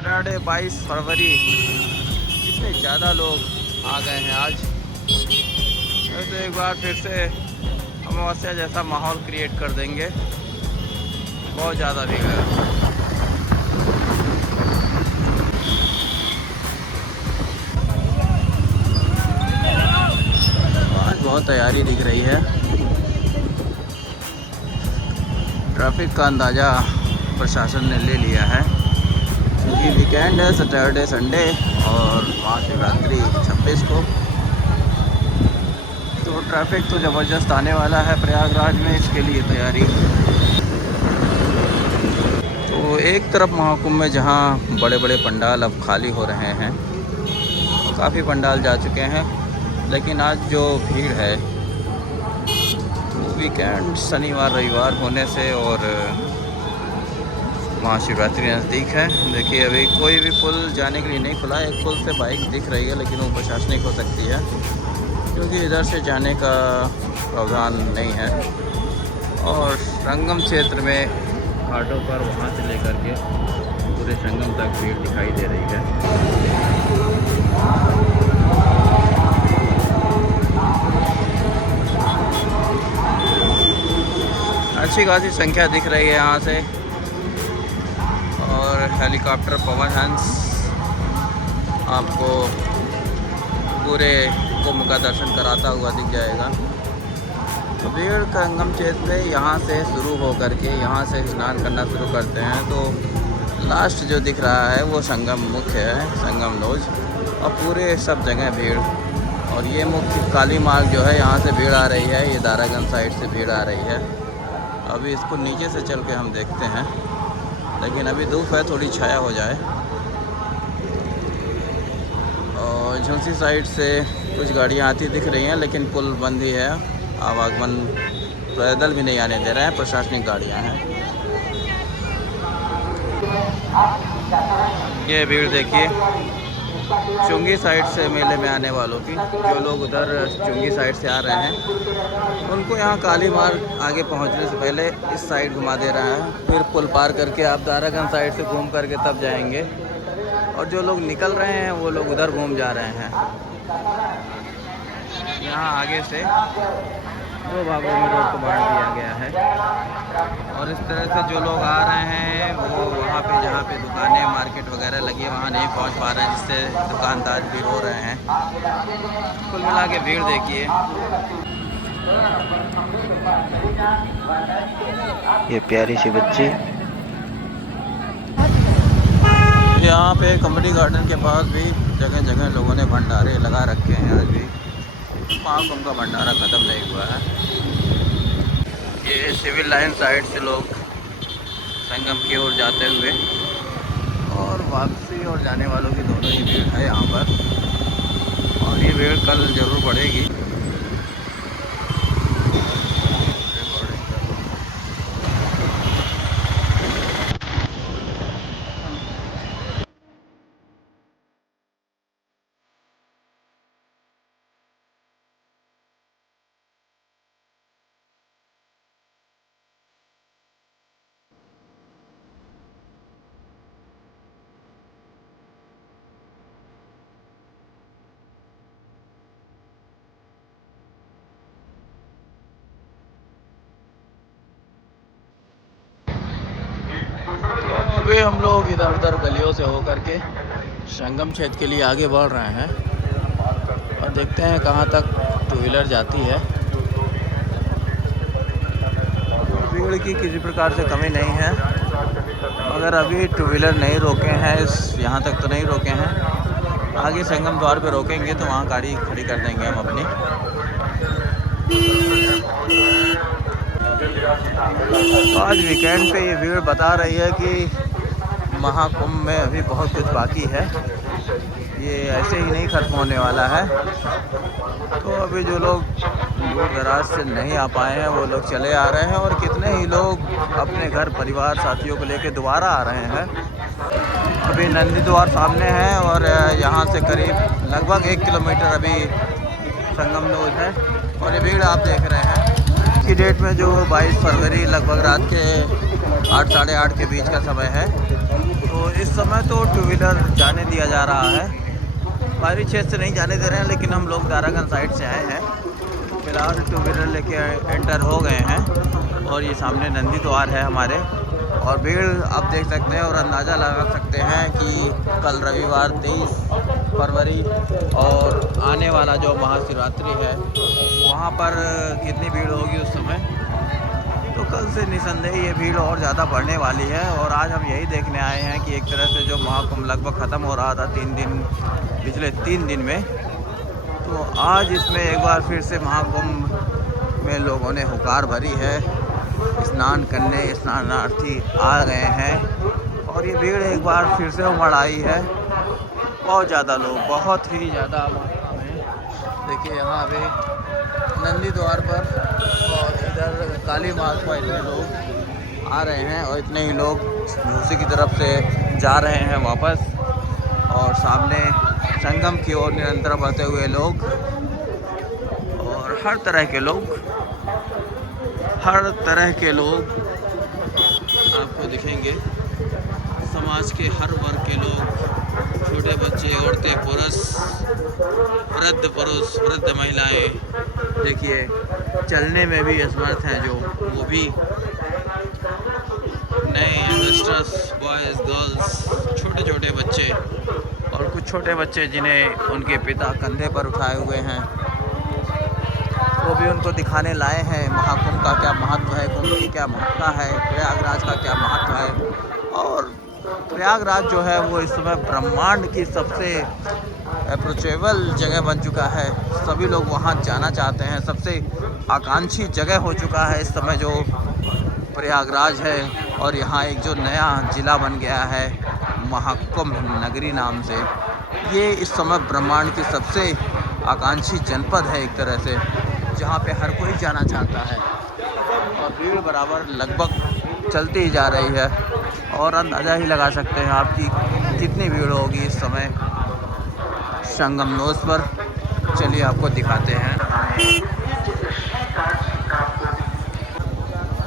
Saturday 22 फरवरी। कितने ज़्यादा लोग आ गए हैं आज। तो एक बार फिर से अमावस्या जैसा माहौल क्रिएट कर देंगे। बहुत ज़्यादा भीड़ है। आज बहुत तैयारी दिख रही है। ट्रैफिक का अंदाज़ा प्रशासन ने ले लिया है क्योंकि वीकेंड है, सैटरडे संडे और महाशिवरात्रि 26 को। तो ट्रैफिक तो ज़बरदस्त आने वाला है प्रयागराज में, इसके लिए तैयारी। तो एक तरफ महाकुंभ में जहां बड़े बड़े पंडाल अब खाली हो रहे हैं, तो काफ़ी पंडाल जा चुके हैं, लेकिन आज जो भीड़ है वीकेंड शनिवार रविवार होने से और महाशिवरात्रि नज़दीक है। देखिए अभी कोई भी पुल जाने के लिए नहीं खुला है। एक पुल से बाइक दिख रही है लेकिन वो प्रशासनिक हो सकती है क्योंकि इधर से जाने का प्रावधान नहीं है। और संगम क्षेत्र में घाटों पर वहाँ से लेकर के पूरे संगम तक भीड़ दिखाई दे रही है। अच्छी खासी संख्या दिख रही है यहाँ से। और हेलीकॉप्टर पवन हंस आपको पूरे कुंभ का दर्शन कराता हुआ दिख जाएगा। तो भीड़ संगम क्षेत्र में यहाँ से शुरू हो करके यहाँ से स्नान करना शुरू करते हैं तो लास्ट जो दिख रहा है वो संगम मुख्य है, संगम लॉज। और पूरे सब जगह भीड़। और ये मुख्य काली मार्ग जो है यहाँ से भीड़ आ रही है, ये दारागंज साइड से भीड़ आ रही है। अभी इसको नीचे से चल के हम देखते हैं, लेकिन अभी धूप है, थोड़ी छाया हो जाए। और झुंसी साइड से कुछ गाड़ियाँ आती दिख रही हैं लेकिन पुल बंद ही है, आवागमन पैदल भी नहीं आने दे रहे हैं, प्रशासनिक गाड़ियाँ हैं। ये भीड़ देखिए चुंगी साइड से मेले में आने वालों की। जो लोग उधर चुंगी साइड से आ रहे हैं उनको यहाँ काली मार्ग आगे पहुँचने से पहले इस साइड घुमा दे रहा है, फिर पुल पार करके आप दारागंज साइड से घूम करके तब जाएंगे। और जो लोग निकल रहे हैं वो लोग उधर घूम जा रहे हैं। यहाँ आगे से दो भागों में रोड को बांट दिया गया है। और इस तरह से जो लोग आ रहे हैं वो वहाँ पे जहाँ पे दुकानें मार्केट वगैरह लगी है वहाँ नहीं पहुँच पा रहे हैं, जिससे दुकानदार भी रो रहे हैं। कुल मिला के भीड़ देखिए। ये प्यारी सी बच्ची यहाँ पे कॉमेडी गार्डन के पास भी जगह जगह लोगों ने भंडारे लगा रखे हैं। आज भी महाकुंभ का भंडारा ख़त्म नहीं हुआ है। ये सिविल लाइन साइड से लोग संगम की ओर जाते हुए और वापसी और जाने वालों की दोनों ही भीड़ है यहाँ पर। और ये भीड़ कल ज़रूर बढ़ेगी। अभी हम लोग इधर उधर गलियों से होकर के संगम क्षेत्र के लिए आगे बढ़ रहे हैं और देखते हैं कहाँ तक टू व्हीलर जाती है। भीड़ की किसी प्रकार से कमी नहीं है, मगर अभी टू व्हीलर नहीं रोके हैं, यहाँ तक तो नहीं रोके हैं। आगे संगम द्वार पे रोकेंगे तो वहाँ गाड़ी खड़ी कर देंगे हम अपनी। आज वीकेंड पे ये भीड़ बता रही है कि महाकुंभ में अभी बहुत कुछ बाकी है, ये ऐसे ही नहीं ख़त्म होने वाला है। तो अभी जो लोग दूर दराज से नहीं आ पाए हैं वो लोग चले आ रहे हैं और कितने ही लोग अपने घर परिवार साथियों को लेकर दोबारा आ रहे हैं। अभी नंदी द्वार सामने है और यहाँ से करीब लगभग 1 किलोमीटर अभी संगम लॉज है और ये भीड़ आप देख रहे हैं। की डेट में जो 22 फरवरी लगभग रात के 8 साढ़े 8 के बीच का समय है। तो इस समय तो टू व्हीलर जाने दिया जा रहा है, बाहरी क्षेत्र से नहीं जाने दे रहे हैं, लेकिन हम लोग दारागंज साइड से आए हैं। फिलहाल टू व्हीलर लेके एंटर हो गए हैं और ये सामने नंदी द्वार है हमारे। और भीड़ आप देख सकते हैं और अंदाज़ा लगा सकते हैं कि कल रविवार 23 फरवरी और आने वाला जो महाशिवरात्रि है वहाँ पर कितनी भीड़ होगी उस समय। तो कल से निसंदेह ये भीड़ और ज़्यादा बढ़ने वाली है। और आज हम यही देखने आए हैं कि एक तरह से जो महाकुंभ लगभग ख़त्म हो रहा था पिछले 3 दिन में, तो आज इसमें एक बार फिर से महाकुंभ में लोगों ने हुकार भरी है। स्नान करने स्नानार्थी आ गए हैं और ये भीड़ एक बार फिर से उमड़ आई है। बहुत ज़्यादा लोग, बहुत ही ज़्यादा मात्रा में। देखिए यहाँ पे नंदी द्वार पर और इधर काली माँ पर इतने लोग आ रहे हैं और इतने ही लोग झूसी की तरफ से जा रहे हैं वापस। और सामने संगम की ओर निरंतर बढ़ते हुए लोग और हर तरह के लोग आपको दिखेंगे। समाज के हर वर्ग के लोग, छोटे बच्चे, औरतें, वृद्ध महिलाएं, देखिए चलने में भी असमर्थ हैं जो, वो भी नए यंगस्टर्स, बॉयज़, गर्ल्स, छोटे बच्चे और कुछ छोटे बच्चे जिन्हें उनके पिता कंधे पर उठाए हुए हैं, वो भी उनको दिखाने लाए हैं महाकुंभ का क्या महत्व है, कुंभ की क्या महत्ता है, प्रयागराज का क्या महत्व है। और प्रयागराज जो है वो इस समय ब्रह्मांड की सबसे अप्रोचेबल जगह बन चुका है। सभी लोग वहाँ जाना चाहते हैं, सबसे आकांक्षी जगह हो चुका है इस समय जो प्रयागराज है। और यहाँ एक जो नया ज़िला बन गया है महाकुंभ नगरी नाम से, ये इस समय ब्रह्मांड की सबसे आकांक्षी जनपद है एक तरह से, जहाँ पे हर कोई जाना चाहता है। और भीड़ बराबर लगभग चलती ही जा रही है और अंदाज़ा ही लगा सकते हैं आप कि कितनी भीड़ होगी इस समय संगम नोज पर। चलिए आपको दिखाते हैं।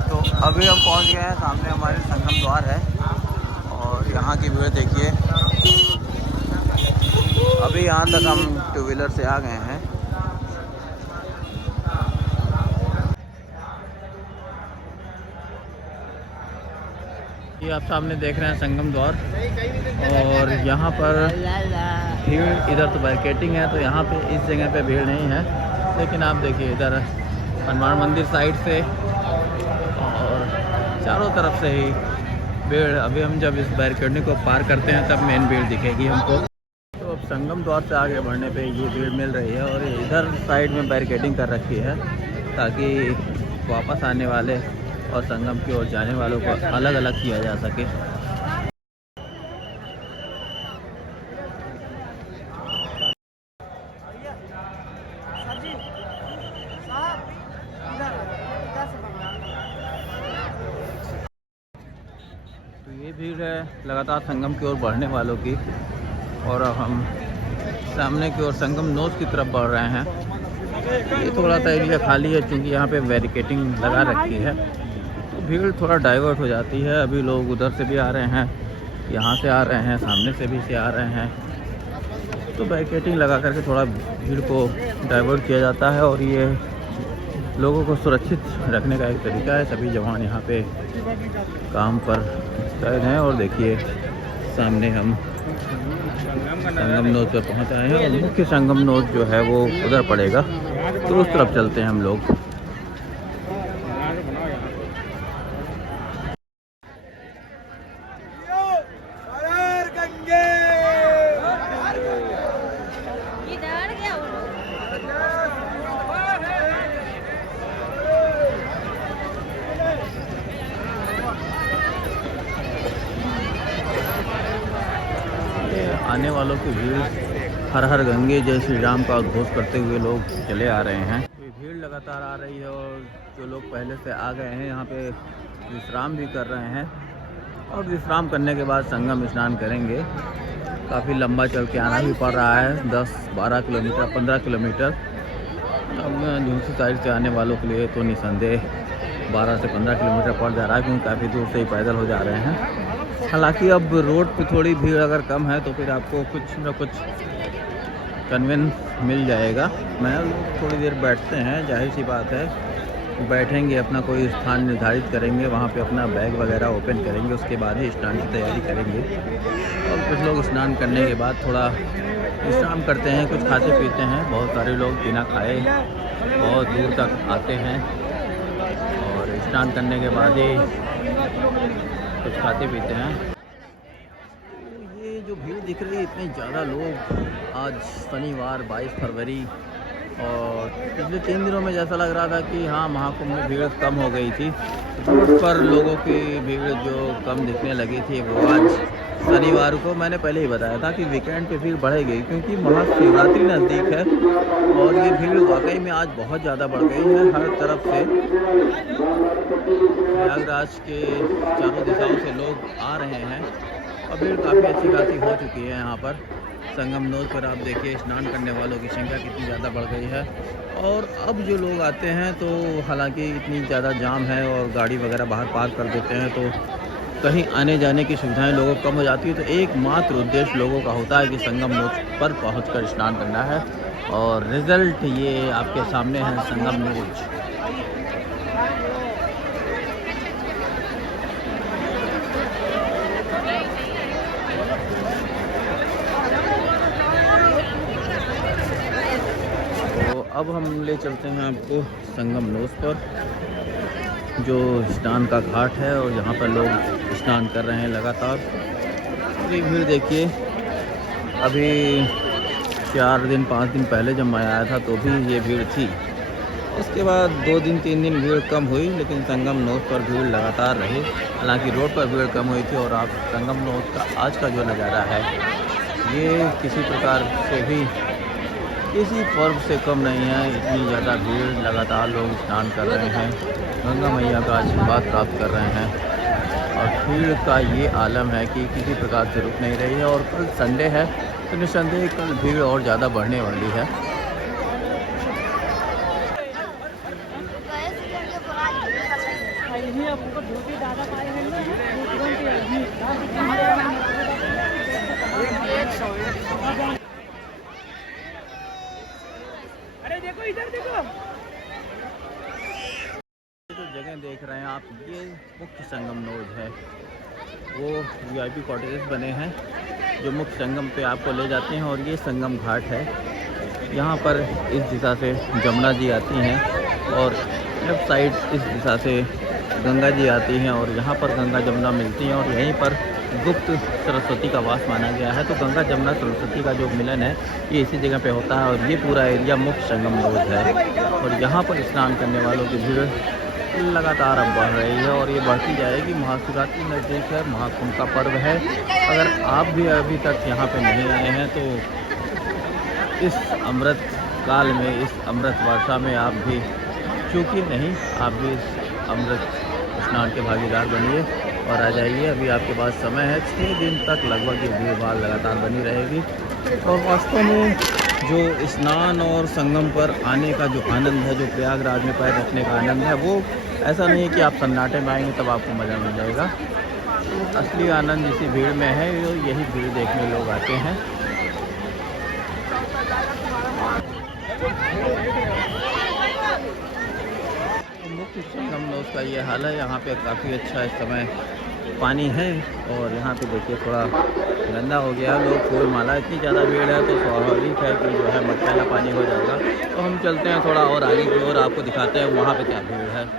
तो अभी हम पहुंच गए हैं, सामने हमारे संगम द्वार है और यहाँ की भीड़ देखिए। अभी यहाँ तक हम टू व्हीलर से आ गए हैं। ये आप सामने देख रहे हैं संगम द्वार और यहाँ पर भीड़, इधर तो बैरिकेडिंग है तो यहाँ पे इस जगह पे भीड़ नहीं है, लेकिन आप देखिए इधर हनुमान मंदिर साइड से और चारों तरफ से ही भीड़। अभी हम जब इस बैरिकेडिंग को पार करते हैं तब मेन भीड़ दिखेगी हमको। तो अब संगम द्वार से आगे बढ़ने पे ये भीड़ मिल रही है और इधर साइड में बैरिकेडिंग कर रखी है ताकि वापस आने वाले और संगम की ओर जाने वालों को अलग अलग किया जा सके। तो ये भीड़ है लगातार संगम की ओर बढ़ने वालों की और हम सामने की ओर संगम नोज की तरफ बढ़ रहे हैं। ये थोड़ा सा एरिया खाली है क्योंकि यहाँ पे बैरिकेडिंग लगा रखी है, तो भीड़ थोड़ा डाइवर्ट हो जाती है। अभी लोग उधर से भी आ रहे हैं, यहाँ से आ रहे हैं, सामने से भी से आ रहे हैं, तो बैरिकेडिंग लगा करके थोड़ा भीड़ को डाइवर्ट किया जाता है और ये लोगों को सुरक्षित रखने का एक तरीका है। सभी जवान यहाँ पे काम पर तैनात हैं और देखिए सामने हम संगम नोज पर पहुँच रहे हैं और मुख्य संगम नोज जो है वो उधर पड़ेगा, तो उस तरफ चलते हैं हम लोग। आने वालों की भीड़, हर हर गंगे जय श्री राम का उद्घोष करते हुए लोग चले आ रहे हैं। ये भीड़ लगातार आ रही है और जो लोग पहले से आ गए हैं यहाँ पे विश्राम भी कर रहे हैं और विश्राम करने के बाद संगम स्नान करेंगे। काफ़ी लंबा चल के आना भी पड़ रहा है, 10-12 किलोमीटर 15 किलोमीटर। अब झूसी साइड से आने वालों के लिए तो निसंदेह 12 से 15 किलोमीटर पड़ जा रहा है, क्योंकि काफ़ी दूर से ही पैदल हो जा रहे हैं। हालांकि अब रोड पे थोड़ी भीड़ अगर कम है तो फिर आपको कुछ न कुछ कन्वेंस मिल जाएगा। मैं थोड़ी देर बैठते हैं, जाहिर सी बात है, बैठेंगे, अपना कोई स्थान निर्धारित करेंगे, वहाँ पे अपना बैग वगैरह ओपन करेंगे, उसके बाद ही स्नान की तैयारी करेंगे। और कुछ लोग स्नान करने के बाद थोड़ा विश्राम करते हैं, कुछ खाते पीते हैं। बहुत सारे लोग बिना खाए बहुत दूर तक आते हैं और स्नान करने के बाद ही कुछ खाते पीते हैं। ये जो भीड़ दिख रही है, इतने ज़्यादा लोग, आज शनिवार 22 फरवरी, और पिछले 3 दिनों में जैसा लग रहा था कि हाँ महाकुंभ में भीड़ कम हो गई थी। रोड पर लोगों की भीड़ जो कम दिखने लगी थी वो आज शनिवार को, मैंने पहले ही बताया था कि वीकेंड पे भीड़ बढ़ेगी, क्योंकि महाशिवरात्रि नज़दीक है और ये भीड़ वाकई में आज बहुत ज़्यादा बढ़ गई है। हर तरफ से प्रयागराज के चारों दिशाओं से लोग आ रहे हैं और भीड़ काफ़ी अच्छी खासी हो चुकी है। यहाँ पर संगम नोज पर आप देखिए स्नान करने वालों की संख्या कितनी ज़्यादा बढ़ गई है। और अब जो लोग आते हैं तो हालांकि इतनी ज़्यादा जाम है और गाड़ी वगैरह बाहर पार्क कर देते हैं, तो कहीं आने जाने की सुविधाएं लोगों को कम हो जाती है। तो एकमात्र उद्देश्य लोगों का होता है कि संगम नोज पर पहुंचकर स्नान करना है, और रिज़ल्ट ये आपके सामने है, संगम नोज। अब हम ले चलते हैं आपको संगम नोज पर, जो स्नान का घाट है और यहाँ पर लोग स्नान कर रहे हैं लगातार। ये भीड़ देखिए, अभी 4 दिन 5 दिन पहले जब मैं आया था तो भी ये भीड़ थी। उसके बाद 2 दिन 3 दिन भीड़ कम हुई, लेकिन संगम नोज पर भीड़ लगातार रही। हालांकि रोड पर भीड़ कम हुई थी, और आप संगम नोज का आज का जो नज़ारा है ये किसी प्रकार से भी, किसी पर्व से कम नहीं है। इतनी ज़्यादा भीड़, लगातार लोग स्नान कर रहे हैं, गंगा मैया का आशीर्वाद प्राप्त कर रहे हैं, और भीड़ का ये आलम है कि किसी प्रकार से रुक नहीं रही है। और कल संडे है तो निस्संदेह कल भीड़ और ज़्यादा बढ़ने वाली है। अरे देखो इधर देखो, जो जगह देख रहे हैं आप, ये मुख्य संगम नोज है। वो वीआईपी कॉटेजेस बने हैं जो मुख्य संगम पे आपको ले जाते हैं, और ये संगम घाट है। यहाँ पर इस दिशा से जमुना जी आती हैं, और लेफ्ट साइड इस दिशा से गंगा जी आती हैं, और यहाँ पर गंगा जमुना मिलती हैं, और यहीं पर गुप्त सरस्वती का वास माना गया है। तो गंगा जमुना सरस्वती का जो मिलन है ये इसी जगह पे होता है, और ये पूरा एरिया मुख्य संगम नोज है। और यहाँ पर स्नान करने वालों की भीड़ लगातार अब बढ़ रही है, और ये बढ़ती जाएगी। महाशिवरात्रि नज़दीक है, महाकुंभ का पर्व है। अगर आप भी अभी तक यहाँ पे नहीं आए हैं तो इस अमृत काल में, इस अमृत वर्षा में आप भी चूकिए नहीं, आप भी इस अमृत स्नान के भागीदार बनिए और आ जाइए। अभी आपके पास समय है, 6 दिन तक लगभग ये भीड़ भाड़ लगातार बनी रहेगी। और वास्तव में जो स्नान और संगम पर आने का जो आनंद है, जो प्रयागराज में पैर रखने का आनंद है, वो ऐसा नहीं है कि आप सन्नाटे में आएंगे तब आपको मज़ा मिल जाएगा। तो असली आनंद इसी भीड़ में है, यही भीड़ देखने लोग आते हैं। मुख्य संगम नोज का ये हाल है। यहाँ पे काफ़ी अच्छा इस समय पानी है, और यहाँ पे देखिए थोड़ा गंदा हो गया। लोग फूल माला, इतनी ज़्यादा भीड़ है तो स्वाभाविक है कि जो है मटमैला पानी हो जाएगा। तो हम चलते हैं थोड़ा और आगे की ओर, आपको दिखाते हैं वहाँ पे क्या भीड़ है।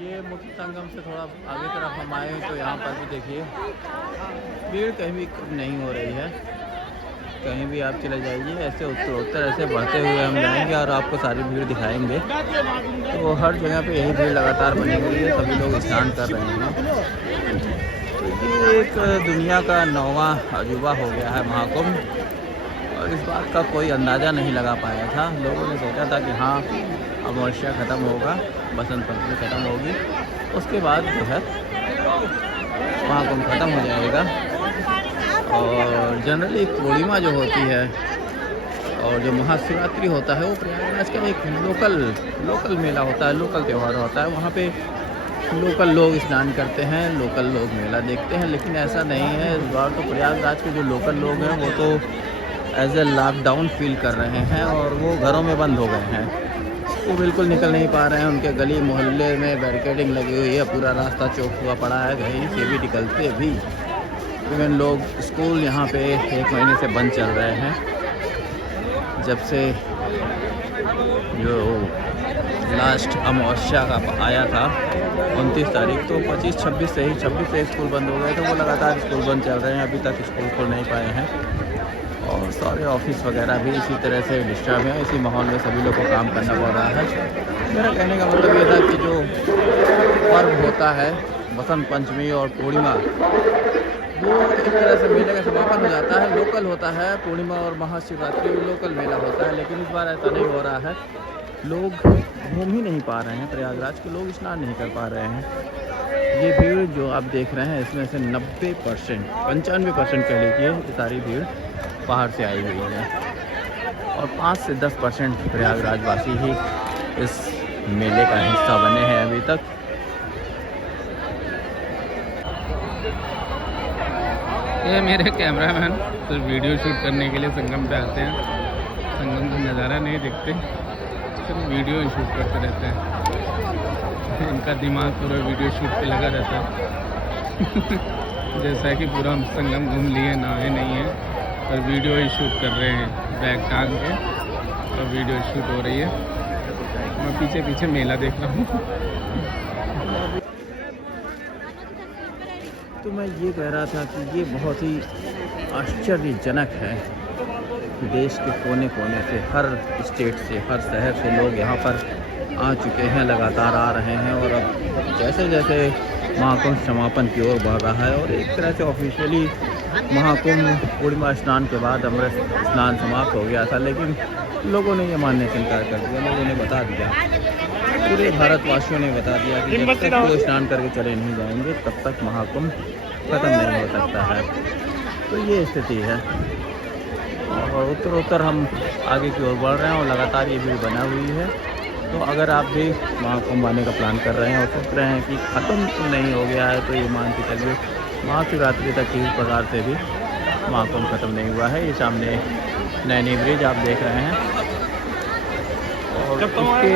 ये मुख्य संगम से थोड़ा आगे तरफ हम आए तो यहाँ पर भी देखिए भीड़ कहीं भी कम नहीं हो रही है। कहीं भी आप चले जाइए ऐसे उत्तर ऐसे बढ़ते हुए हम जाएंगे और आपको सारी भीड़ दिखाएंगे। तो हर जगह पे यही भीड़ लगातार बनी हुई है, सभी लोग स्नान कर रहे हैं। तो ये एक दुनिया का 9वां अजूबा हो गया है महाकुंभ, और इस बात का कोई अंदाज़ा नहीं लगा पाया था। लोगों ने सोचा था कि हाँ अमावस्या ख़त्म होगा, बसंत पंचमी ख़त्म होगी, उसके बाद जो है महाकुंभ ख़त्म हो जाएगा। और जनरली पूर्णिमा जो होती है और जो महाशिवरात्रि होता है वो प्रयागराज का एक लोकल मेला होता है, लोकल त्यौहार होता है। वहाँ पे लोकल लोग स्नान करते हैं, लोकल लोग मेला देखते हैं। लेकिन ऐसा नहीं है, इस बार तो प्रयागराज के जो लोकल लोग हैं वो तो एज ए लॉकडाउन फील कर रहे हैं और वो घरों में बंद हो गए हैं। वो बिल्कुल निकल नहीं पा रहे हैं। उनके गली मोहल्ले में बैरिकेडिंग लगी हुई है, पूरा रास्ता चौक हुआ पड़ा है, कहीं से भी निकलते भी। इवन लोग स्कूल यहाँ पे 1 महीने से बंद चल रहे हैं, जब से जो लास्ट अमावस्या का आया था 29 तारीख, तो 25-26 से स्कूल बंद हो गए। तो वो लगातार स्कूल बंद चल रहे हैं, अभी तक स्कूल खोल नहीं पाए हैं। और सारे ऑफिस वगैरह भी इसी तरह से डिस्टर्ब हैं। इसी माहौल में सभी लोग को काम करना पड़ रहा है। मेरा कहने का मतलब ये था कि जो पर्व होता है बसंत पंचमी और पूर्णिमा, वो एक तरह से मेले का समापन हो जाता है। लोकल होता है, पूर्णिमा और महाशिवरात्रि लोकल मेला होता है। लेकिन इस बार ऐसा नहीं हो रहा है। लोग घूम ही नहीं पा रहे हैं, प्रयागराज के लोग स्नान नहीं कर पा रहे हैं। ये भीड़ जो आप देख रहे हैं इसमें से 90% 95% कह लीजिए ये सारी भीड़ बाहर से आई हुई है, और 5 से 10% प्रयागराज वासी ही इस मेले का हिस्सा बने हैं अभी तक। ये मेरे कैमरामैन तो वीडियो शूट करने के लिए संगम पे आते हैं, संगम का नज़ारा नहीं देखते, सिर्फ वीडियो शूट करते रहते हैं। इनका दिमाग पूरा वीडियो शूट पे लगा रहता है। जैसा कि पूरा हम संगम घूम लिए, नहाए नहीं है, और वीडियो ही शूट कर रहे हैं बैग टांग के, और वीडियो शूट हो रही है। मैं पीछे पीछे मेला देख रहा हूँ। तो मैं ये कह रहा था कि ये बहुत ही आश्चर्यजनक है। देश के कोने कोने से, हर स्टेट से, हर शहर से लोग यहाँ पर आ चुके हैं, लगातार आ रहे हैं। और अब जैसे जैसे महाकुंभ समापन की ओर बढ़ रहा है, और एक तरह से ऑफिशियली महाकुंभ पूर्णिमा स्नान के बाद अमृत स्नान समाप्त हो गया था। लेकिन लोगों ने ये मानने से इनकार कर दिया। लोगों ने बता दिया, पूरे भारतवासियों ने बता दिया कि जब तक वो स्नान करके चले नहीं जाएंगे तब तक महाकुंभ ख़त्म नहीं हो सकता है। तो ये स्थिति है, और उत्तर हम आगे की ओर बढ़ रहे हैं और लगातार ये भीड़ बना हुई है। तो अगर आप भी महाकुंभ आने का प्लान कर रहे हैं और सोच रहे हैं कि ख़त्म तो नहीं हो गया है, तो ये मान के चलिए महाशिवरात्रि तक किसी प्रकार से भी महाकुंभ ख़त्म नहीं हुआ है। ये सामने नैनी ब्रिज आप देख रहे हैं, और उसके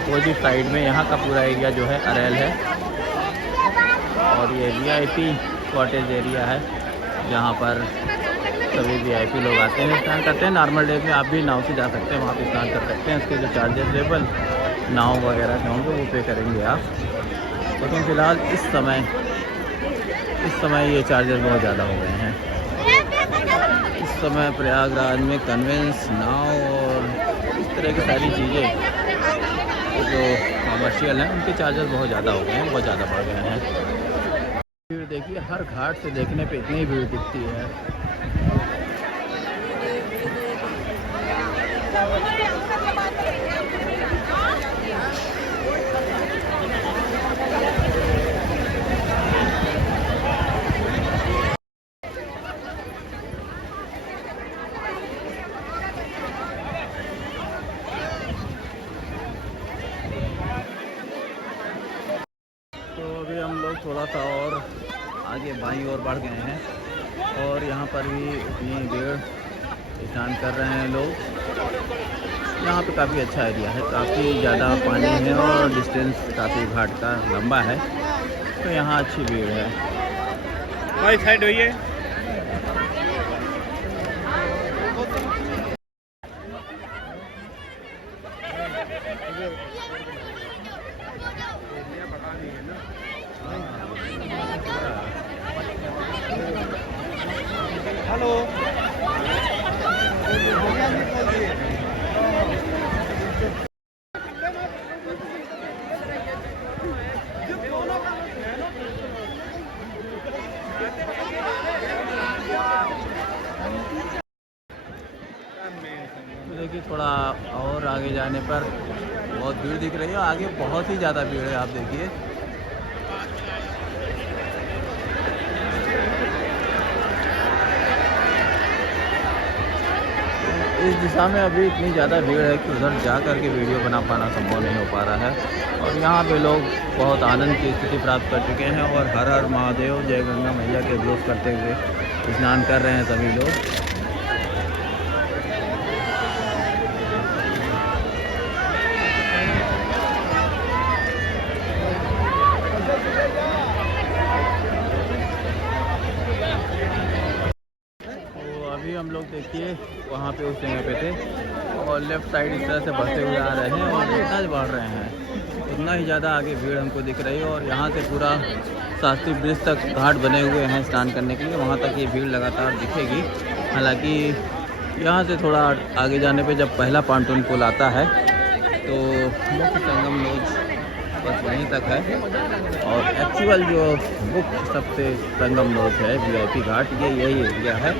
अपोजिट साइड में यहाँ का पूरा एरिया जो है अरेल है, और ये VIP कॉटेज एरिया है, जहाँ पर सभी VIP लोग आते हैं, स्नान करते हैं। नॉर्मल डे में आप भी नाव से जा सकते हैं, वहाँ पे स्नान कर सकते हैं। इसके जो चार्जेबल नाव वगैरह के होंगे वो पे करेंगे आप। लेकिन फ़िलहाल इस समय ये चार्जेस बहुत ज़्यादा हो गए हैं। इस समय प्रयागराज में कन्वेंस, नाव और इस तरह की सारी चीज़ें जो कमर्शियल हैं उनके चार्जेस बहुत ज़्यादा हो गए हैं, बहुत ज़्यादा बढ़ गए हैं। भीड़ देखिए, हर घाट से देखने पे इतनी भीड़ दिखती है। थोड़ा सा और आगे बाईं ओर बढ़ गए हैं, और यहाँ पर भी इतनी भीड़ स्नान कर रहे हैं लोग। यहाँ पे काफ़ी अच्छा एरिया है, काफ़ी ज़्यादा पानी है और डिस्टेंस काफ़ी घाट का लंबा है, तो यहाँ अच्छी भीड़ है। भाई साइड होइए। हेलो। देखिए थोड़ा और आगे जाने पर बहुत भीड़ दिख रही है, आगे बहुत ही ज़्यादा भीड़ है। आप देखिए इस दिशा में अभी इतनी ज़्यादा भीड़ है कि उधर जा कर के वीडियो बना पाना संभव नहीं हो पा रहा है। और यहाँ पे लोग बहुत आनंद की स्थिति प्राप्त कर चुके हैं और हर हर महादेव जय गंगा मैया के घोष करते हुए स्नान कर रहे हैं सभी लोग। अभी हम लोग देखिए वहाँ पे उस जगह पे थे और लेफ़्ट साइड इस तरह से बढ़ते हुए आ रहे हैं और जितना बढ़ रहे हैं उतना ही ज़्यादा आगे भीड़ हमको दिख रही है। और यहाँ से पूरा शास्त्री ब्रिज तक घाट बने हुए हैं स्नान करने के लिए, वहाँ तक ये भीड़ लगातार दिखेगी। हालांकि यहाँ से थोड़ा आगे जाने पे जब पहला पांटून पुल आता है तो मुख्य संगम लॉज बस वहीं तक है। और एक्चुअल जो मुख्य सबसे संगम लॉज है VIP घाट, ये यही एरिया है।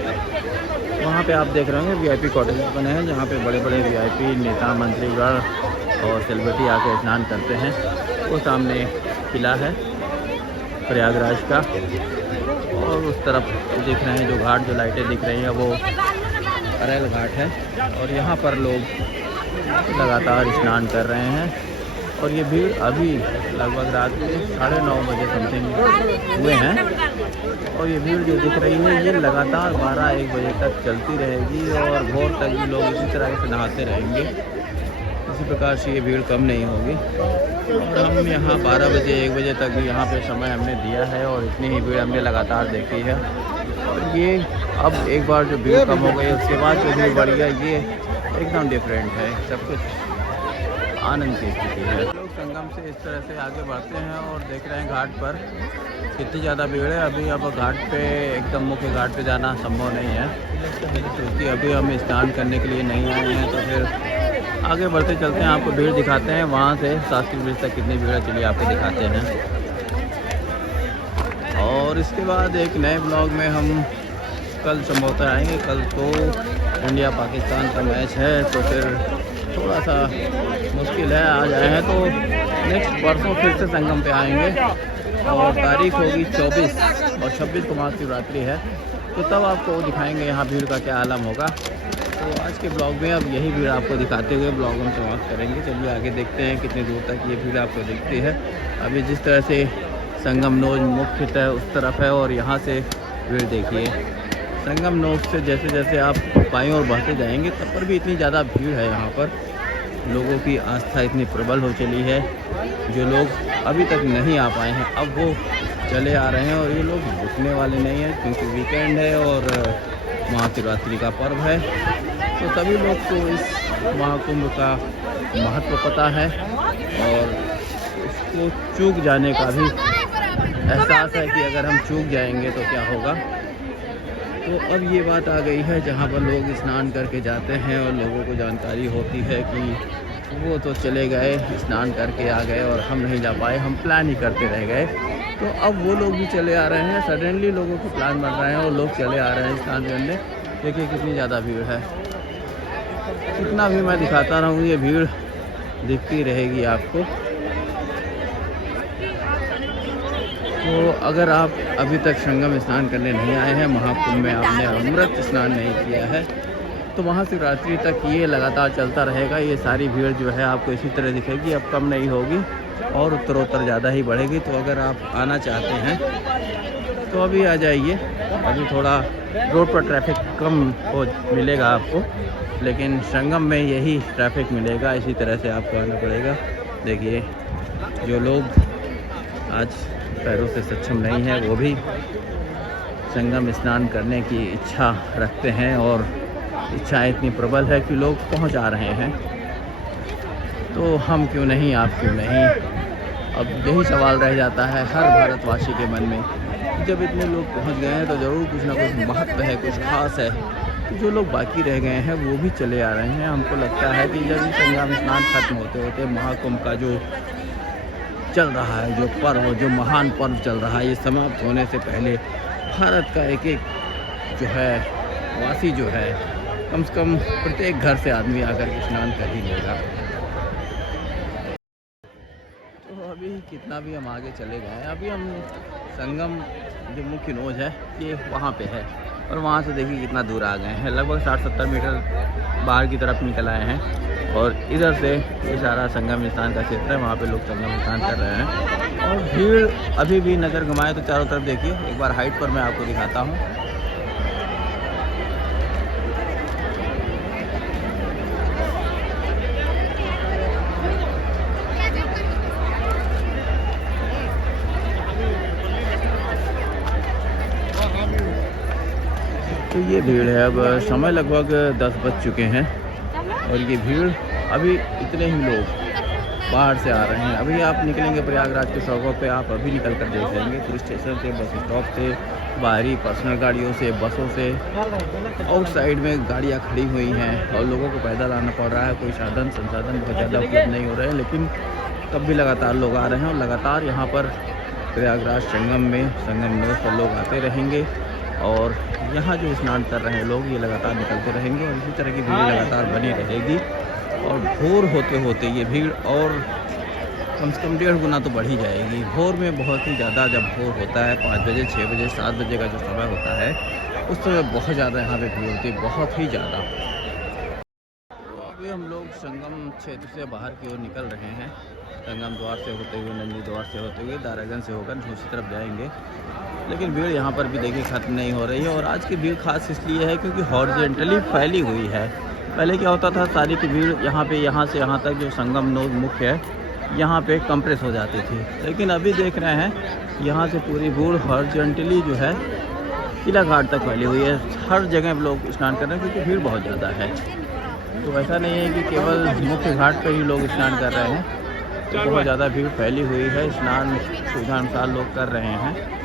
वहाँ पे आप देख रहे होंगे VIP कॉटेजेस बने हैं जहाँ पे बड़े बड़े VIP नेता मंत्रीगण और सेलिब्रिटी आके स्नान करते हैं। वो सामने किला है प्रयागराज का और उस तरफ दिख रहे हैं जो घाट, जो लाइटें दिख रही हैं वो अरैल घाट है। और यहाँ पर लोग लगातार स्नान कर रहे हैं और ये भीड़ अभी लगभग रात के 9:30 बजे समथिंग हुए हैं। और ये भीड़ जो दिख रही है ये लगातार 12-1 बजे तक चलती रहेगी और भोर तक भी लोग इसी तरह से नहाते रहेंगे। इसी प्रकार से ये भीड़ कम नहीं होगी। और हम यहाँ 12 बजे 1 बजे तक भी यहाँ पे समय हमने दिया है और इतनी ही भीड़ हमने लगातार देखी है। और ये अब एक बार जो भीड़ कम हो गई उसके बाद जो भीड़ बढ़ गया, ये एकदम डिफरेंट है। सब कुछ आनंद की स्थिति है। लोग संगम से इस तरह से आगे बढ़ते हैं और देख रहे हैं घाट पर कितनी ज़्यादा भीड़ है। अभी अब घाट पे एकदम मुख्य घाट पे जाना संभव नहीं है क्योंकि अभी हम स्नान करने के लिए नहीं आए हैं। तो फिर आगे बढ़ते चलते हैं, आपको भीड़ दिखाते हैं। वहाँ से शास्त्री ब्रिज तक कितनी भीड़ है चलिए आपको दिखाते हैं। और इसके बाद एक नए ब्लॉग में हम कल संभवतः आएंगे। कल तो इंडिया पाकिस्तान का मैच है तो फिर थोड़ा सा मुश्किल है, आ जाए हैं तो नेक्स्ट परसों फिर से संगम पे आएंगे। और तारीख होगी 24 और 26 को महाशिवरात्रि है तो तब आपको दिखाएंगे यहाँ भीड़ का क्या आलम होगा। तो आज के ब्लॉग में अब यही भीड़ आपको दिखाते हुए ब्लॉग हम समाप्त करेंगे। चलिए आगे देखते हैं कितनी दूर तक ये भीड़ आपको दिखती है। अभी जिस तरह से संगम लॉज मुख्यतः उस तरफ है और यहाँ से भीड़ देखिए। संगम लॉज से जैसे जैसे आप बाईं ओर बढ़ते जाएंगे तब पर भी इतनी ज़्यादा भीड़ है। यहाँ पर लोगों की आस्था इतनी प्रबल हो चली है, जो लोग अभी तक नहीं आ पाए हैं अब वो चले आ रहे हैं। और ये लोग रुकने वाले नहीं हैं क्योंकि वीकेंड है और महाशिवरात्रि का पर्व है। तो सभी लोग को इस महाकुंभ का महत्व पता है और उसको चूक जाने का भी एहसास है कि अगर हम चूक जाएंगे तो क्या होगा। तो अब ये बात आ गई है जहाँ पर लोग स्नान करके जाते हैं और लोगों को जानकारी होती है कि वो तो चले गए स्नान करके आ गए और हम नहीं जा पाए, हम प्लान ही करते रह गए। तो अब वो लोग भी चले आ रहे हैं, सडनली लोगों को प्लान बन रहे हैं और लोग चले आ रहे हैं स्नान करने। देखिए कितनी ज़्यादा भीड़ है। कितना भी मैं दिखाता रहूँ ये भीड़ दिखती रहेगी आपको। तो अगर आप अभी तक संगम स्नान करने नहीं आए हैं, महाकुंभ में आपने अमृत स्नान नहीं किया है तो महाशिवरात्रि तक ये लगातार चलता रहेगा। ये सारी भीड़ जो है आपको इसी तरह दिखेगी, अब कम नहीं होगी और उत्तरोत्तर ज़्यादा ही बढ़ेगी। तो अगर आप आना चाहते हैं तो अभी आ जाइए। अभी थोड़ा रोड पर ट्रैफिक कम हो मिलेगा आपको, लेकिन संगम में यही ट्रैफिक मिलेगा। इसी तरह से आपको आना पड़ेगा। देखिए जो लोग आज पैरों से सक्षम नहीं है वो भी संगम स्नान करने की इच्छा रखते हैं और इच्छा इतनी प्रबल है कि लोग पहुंच आ रहे हैं। तो हम क्यों नहीं, आप क्यों नहीं। अब यही सवाल रह जाता है हर भारतवासी के मन में जब इतने लोग पहुंच गए हैं तो ज़रूर कुछ ना कुछ महत्व है, कुछ खास है। तो जो लोग बाकी रह गए हैं वो भी चले आ रहे हैं। हमको लगता है कि जब संगम स्नान खत्म होते होते महाकुंभ का जो चल रहा है, जो पर्व, जो महान पर्व चल रहा है, ये समाप्त होने से पहले भारत का एक एक जो है वासी जो है, कम से कम प्रत्येक घर से आदमी आकर के स्नान कर ही लेगा। तो अभी कितना भी हम आगे चले गए हैं, अभी हम संगम जो मुख्य नोज है ये वहाँ पे है, और वहाँ से देखिए कितना दूर आ गए हैं, लगभग 60-70 मीटर बाहर की तरफ निकल आए हैं। और इधर से ये सारा संगम स्नान का क्षेत्र है, वहाँ पे लोग संगम स्नान कर रहे हैं। और भीड़ अभी भी नज़र घुमाए तो चारों तरफ देखिए, एक बार हाइट पर मैं आपको दिखाता हूँ। तो ये भीड़ है, अब समय लगभग 10 बज चुके हैं और ये भीड़ अभी इतने ही लोग बाहर से आ रहे हैं। अभी आप निकलेंगे प्रयागराज के सड़कों पे, आप अभी निकल कर देख लेंगे पुलिस स्टेशन से, बस स्टॉप से, बाहरी पर्सनल गाड़ियों से, बसों से, आउट साइड में गाड़ियाँ खड़ी हुई हैं और लोगों को पैदल आना पड़ रहा है। कोई साधन संसाधन बहुत ज़्यादा उपलब्ध नहीं हो रहे हैं, लेकिन तब भी लगातार लोग आ रहे हैं और लगातार यहाँ पर प्रयागराज संगम में संगम नोज पर लोग आते रहेंगे। और यहाँ जो स्नान कर रहे हैं लोग ये लगातार निकलते रहेंगे और इसी तरह की भीड़ लगातार बनी रहेगी। और भोर होते होते ये भीड़ और कम से कम 1.5 गुना तो बढ़ ही जाएगी। भोर में बहुत ही ज़्यादा, जब भोर होता है 5 बजे, 6 बजे, 7 बजे का जो समय होता है, उस समय बहुत ज़्यादा यहाँ पे भीड़ होती है, बहुत ही ज़्यादा। तो अभी हम लोग संगम क्षेत्र से बाहर की ओर निकल रहे हैं, संगम द्वार से होते हुए, नंदी द्वार से होते हुए, दारागंज से होकर दूसरी तरफ जाएंगे। लेकिन भीड़ यहाँ पर भी देखिए ख़त्म नहीं हो रही है। और आज की भीड़ खास इसलिए है क्योंकि हॉरिजॉन्टली फैली हुई है। पहले क्या होता था, सारी की भीड़ यहाँ पे, यहाँ से यहाँ तक जो संगम नोज मुख्य है, यहाँ पे कंप्रेस हो जाती थी। लेकिन अभी देख रहे हैं यहाँ से पूरी भीड़ हॉरिजॉन्टली जो है किला घाट तक फैली हुई है। हर जगह लोग स्नान कर रहे हैं क्योंकि भीड़ बहुत ज़्यादा है। तो ऐसा नहीं है कि केवल मुख्य घाट पर ही लोग स्नान कर रहे हैं, तो बहुत ज़्यादा भीड़ फैली हुई है, स्नान सुविधा अनुसार लोग कर रहे हैं।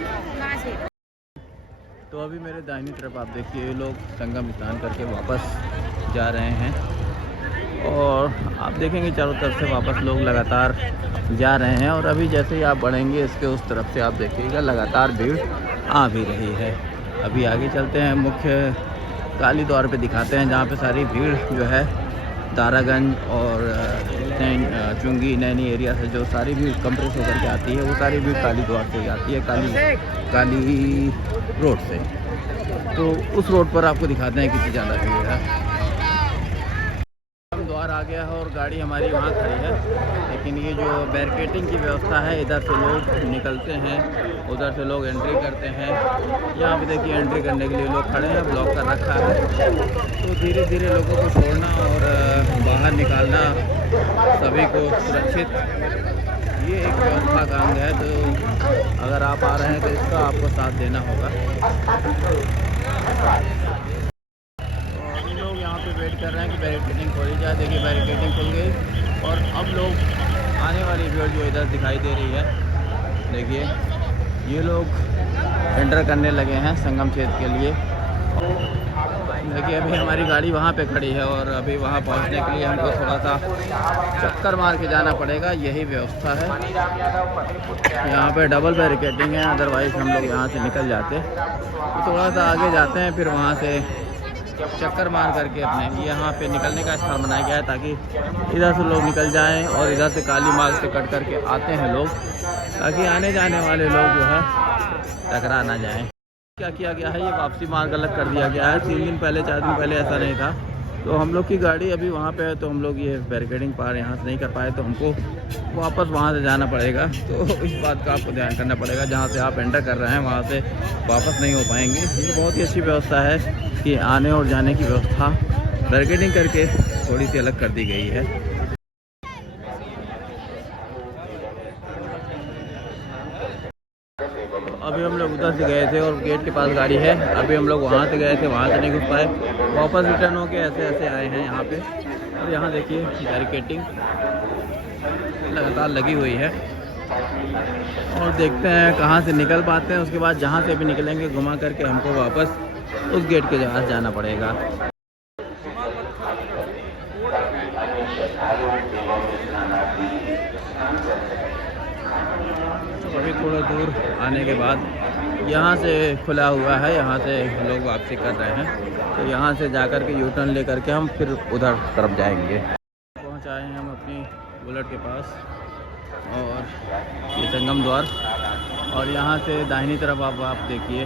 तो अभी मेरे दाहिनी तरफ आप देखिए, लोग संगम स्नान करके वापस जा रहे हैं और आप देखेंगे चारों तरफ से वापस लोग लगातार जा रहे हैं। और अभी जैसे ही आप बढ़ेंगे इसके उस तरफ से आप देखिएगा लगातार भीड़ आ भी रही है। अभी आगे चलते हैं, मुख्य काली द्वार पे दिखाते हैं जहाँ पे सारी भीड़ जो है दारागंज और चुंगी नैनी एरिया से जो सारी भीड़ कंप्रेस होकर के आती है, वो सारी भीड़ काली द्वार से आती है, काली रोड से। तो उस रोड पर आपको दिखाते हैं कितनी ज़्यादा भीड़ है। द्वार आ गया है और गाड़ी हमारी वहाँ खड़ी है, लेकिन ये जो बैरिकेडिंग की व्यवस्था है, इधर से लोग निकलते हैं, उधर से लोग एंट्री करते हैं। यहाँ पे देखिए एंट्री करने के लिए लोग खड़े हैं, ब्लॉक कर रखा है। तो धीरे धीरे लोगों को छोड़ना और बाहर निकालना सभी को सुरक्षित, ये एक व्यवस्था का अंग है। तो अगर आप आ रहे हैं तो इसका आपको साथ देना होगा। लोग यहाँ पे वेट कर रहे हैं कि बैरिकेडिंग खोली जाए। देखिए बैरिकेडिंग खुल गई और अब लोग आने वाली भीड़ जो इधर दिखाई दे रही है, देखिए ये लोग एंटर करने लगे हैं संगम क्षेत्र के लिए। देखिए अभी हमारी गाड़ी वहाँ पे खड़ी है और अभी वहाँ पहुँचने के लिए हमको थोड़ा सा चक्कर मार के जाना पड़ेगा, यही व्यवस्था है। यहाँ पे डबल बैरिकेडिंग है, अदरवाइज़ हम लोग यहाँ से निकल जाते। तो थोड़ा सा आगे जाते हैं, फिर वहाँ से चक्कर मार करके अपने यहाँ पे निकलने का स्थान बनाया गया है ताकि इधर से लोग निकल जाएं और इधर से काली मार्ग से कट करके आते हैं लोग, ताकि आने जाने वाले लोग जो है टकरा ना जाएं। क्या किया गया है, ये वापसी मार्ग अलग कर दिया गया है। 3 दिन पहले 4 दिन पहले ऐसा नहीं था। तो हम लोग की गाड़ी अभी वहाँ पे है, तो हम लोग ये बैरिकेडिंग पार यहाँ से नहीं कर पाए, तो हमको वापस वहाँ से जाना पड़ेगा। तो इस बात का आपको ध्यान करना पड़ेगा, जहाँ से आप एंटर कर रहे हैं वहाँ से वापस नहीं हो पाएंगे। ये बहुत ही अच्छी व्यवस्था है कि आने और जाने की व्यवस्था बैरिकेडिंग करके थोड़ी सी अलग कर दी गई है। अभी हम लोग उधर से गए थे और गेट के पास गाड़ी है, अभी हम लोग वहाँ से गए थे, वहाँ से नहीं घुस पाए, वापस रिटर्न होके ऐसे ऐसे आए हैं यहाँ पे। और यहाँ देखिए बैरिकेडिंग लगातार लगी हुई है और देखते हैं कहाँ से निकल पाते हैं। उसके बाद जहाँ से भी निकलेंगे घुमा करके हमको वापस उस गेट के पास जाना पड़ेगा। तो अभी थोड़ा दूर आने के बाद यहाँ से खुला हुआ है, यहाँ से लोग वापसी कर रहे हैं। तो यहाँ से जाकर के यू टर्न ले करके हम फिर उधर तरफ जाएंगे। पहुँच आए हैं हम अपनी बुलेट के पास और ये संगम द्वार, और यहाँ से दाहिनी तरफ आप देखिए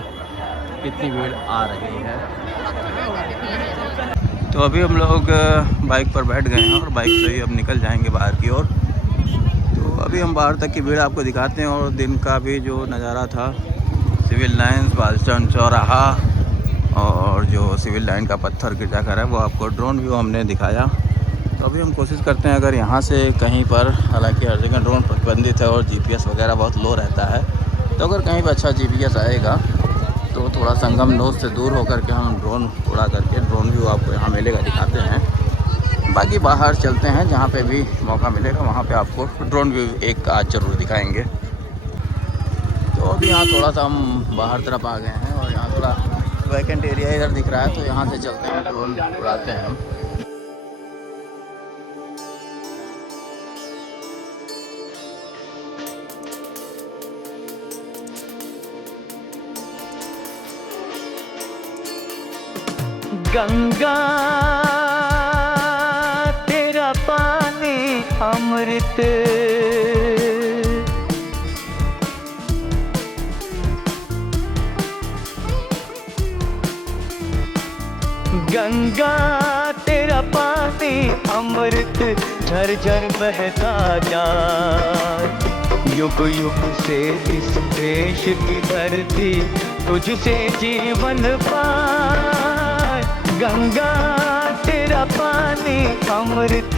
कितनी भीड़ आ रही है। तो अभी हम लोग बाइक पर बैठ गए हैं और बाइक से ही अब निकल जाएंगे बाहर की ओर। तो अभी हम बाहर तक की भीड़ आपको दिखाते हैं और दिन का भी जो नज़ारा था, सिविल लाइन्स, बालस्टोन चौराहा और जो सिविल लाइन का पत्थर गिरजाघर है वो आपको ड्रोन व्यू हमने दिखाया। तो अभी हम कोशिश करते हैं अगर यहाँ से कहीं पर, हालांकि हर जगह ड्रोन प्रतिबंधित है और जीपीएस वगैरह बहुत लो रहता है, तो अगर कहीं पर अच्छा जीपीएस आएगा तो थोड़ा संगम नोद से दूर होकर के हम ड्रोन उड़ा करके ड्रोन व्यू आपको यहाँ मेले का दिखाते हैं। बाकी बाहर चलते हैं, जहाँ पे भी मौका मिलेगा वहाँ पे आपको ड्रोन व्यू एक आज ज़रूर दिखाएंगे। तो अभी यहाँ थोड़ा सा हम बाहर तरफ आ गए हैं और यहाँ थोड़ा वैकेंट एरिया इधर दिख रहा है, तो यहाँ से चलते हैं, ड्रोन उड़ाते हैं हम। गंगा तेरा पानी अमृत, गंगा तेरा पानी अमृत झर झर बहता जाए। युग युग से इस देश की धरती तुझसे जीवन पाए। गंगा तेरा पानी अमृत,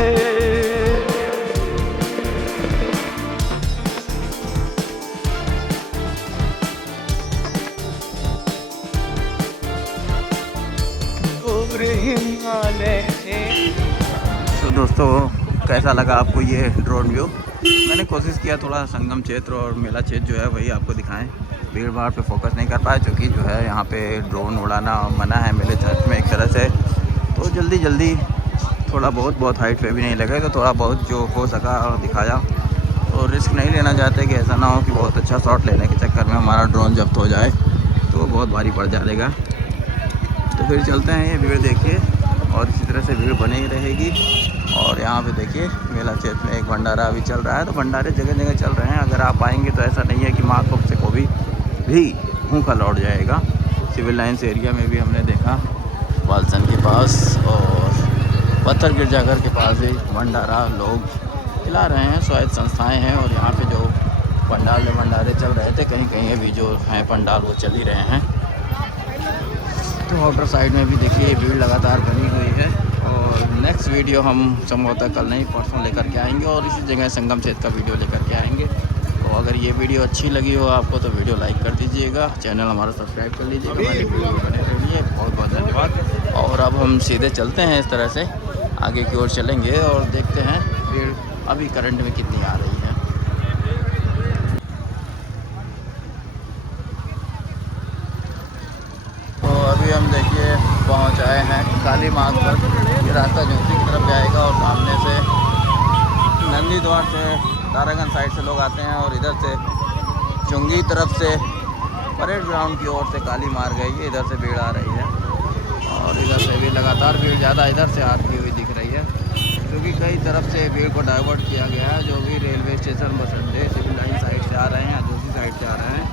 हिमालय से। तो दोस्तों कैसा लगा आपको ये ड्रोन व्यू? मैंने कोशिश किया थोड़ा संगम क्षेत्र और मेला क्षेत्र जो है वही आपको दिखाएं। भीड़ भाड़ पे फोकस नहीं कर पाए, क्योंकि जो है यहाँ पे ड्रोन उड़ाना मना है मेले क्षेत्र में एक तरह से। तो जल्दी थोड़ा बहुत हाइट पे भी नहीं लगे, तो थोड़ा बहुत जो हो सका दिखाया। तो रिस्क नहीं लेना चाहते कि ऐसा ना हो कि बहुत अच्छा शॉट लेने के चक्कर में हमारा ड्रोन जब्त हो जाए, तो बहुत भारी पड़ जाएगा। तो फिर चलते हैं, ये भीड़ देखिए और इसी तरह से भीड़ बनी ही रहेगी। और यहाँ पे देखिए मेला क्षेत्र में एक भंडारा अभी चल रहा है, तो भंडारे जगह जगह चल रहे हैं। अगर आप आएंगे तो ऐसा नहीं है कि महाकुंभ से कोई भी भूखा लौट जाएगा। सिविल लाइन्स एरिया में भी हमने देखा, बालसन के पास और पत्थर गिरजाघर के पास एक भंडारा लोग खिला रहे हैं, स्वायत्त संस्थाएँ हैं। और यहाँ पे जो पंडाल में भंडारे चल रहे थे, कहीं कहीं अभी जो हैं पंडाल वो चल ही रहे हैं। तो आउटर साइड में भी देखिए भीड़ लगातार बनी हुई है। और नेक्स्ट वीडियो हम संभवतः कल नहीं परसों लेकर के आएंगे और इसी जगह संगम क्षेत्र का वीडियो लेकर के आएंगे। तो अगर ये वीडियो अच्छी लगी हो आपको तो वीडियो लाइक कर दीजिएगा, चैनल हमारा सब्सक्राइब कर लीजिएगा। हमारी वीडियो बने रहिए, बहुत बहुत धन्यवाद। और अब हम सीधे चलते हैं, इस तरह से आगे की ओर चलेंगे और देखते हैं भीड़ अभी करंट में कितनी आ रही है। अभी हम देखिए पहुंच आए हैं काली मार्ग पर। ये रास्ता झोंसी की तरफ जाएगा और सामने से नंदी द्वार से तारागंज साइड से लोग आते हैं और इधर से चुंगी तरफ से परेड ग्राउंड की ओर से काली मार्ग है, ये इधर से भीड़ आ रही है। और इधर से भी लगातार भीड़ ज़्यादा इधर से आती हुई दिख रही है, क्योंकि कई तरफ से भीड़ को डाइवर्ट किया गया है। जो भी रेलवे स्टेशन, बस अड्डे सिविल लाइन साइड से आ रहे हैं या दूसरी साइड से आ रहे हैं,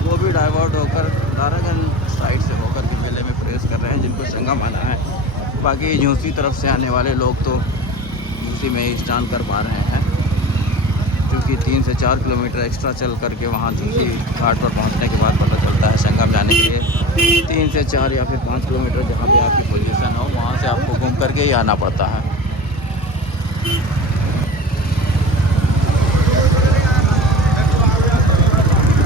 वो भी डाइवर्ट होकर तारागंज साइड से होकर के मेले में प्रवेश कर रहे हैं, जिनको संगम आना है। बाकी झूसी तरफ से आने वाले लोग तो झूसी में ही स्नान कर पा रहे हैं, क्योंकि 3 से 4 किलोमीटर एक्स्ट्रा चल करके वहाँ झूसी घाट पर पहुँचने के बाद पता चलता है संगम जाने के लिए 3 से 4 या फिर 5 किलोमीटर जहाँ पे आपकी पोजीशन हो वहाँ से आपको घूम करके ही आना पड़ता है।